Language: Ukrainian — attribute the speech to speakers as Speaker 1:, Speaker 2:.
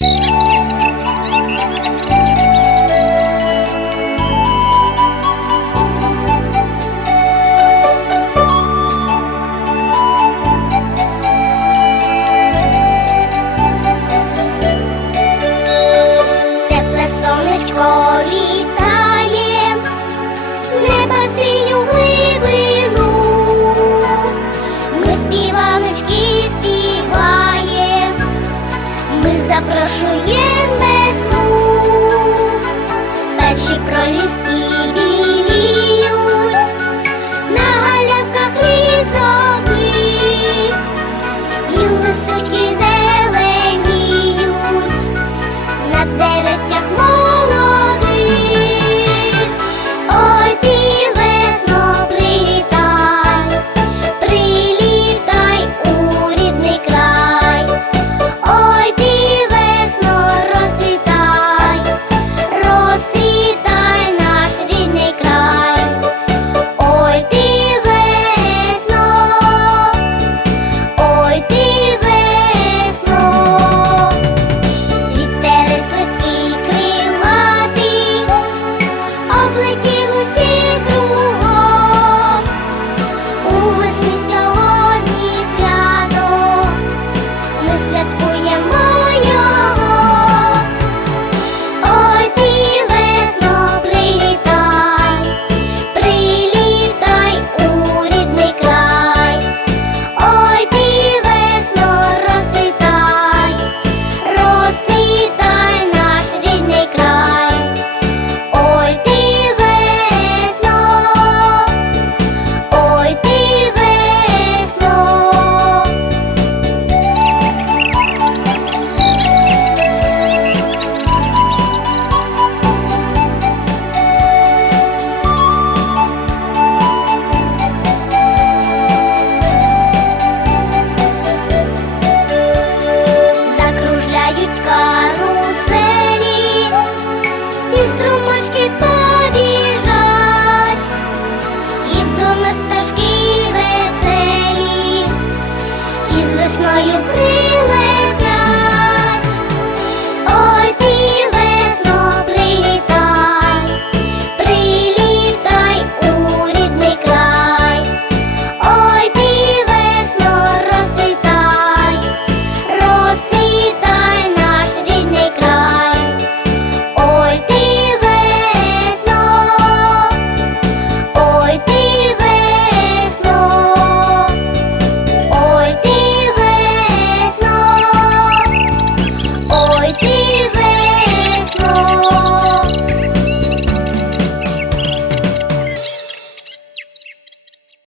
Speaker 1: Música запрошує весну, перші проліски біліють на галяках лізових, і листочки зеленіють на деревцях. маю при.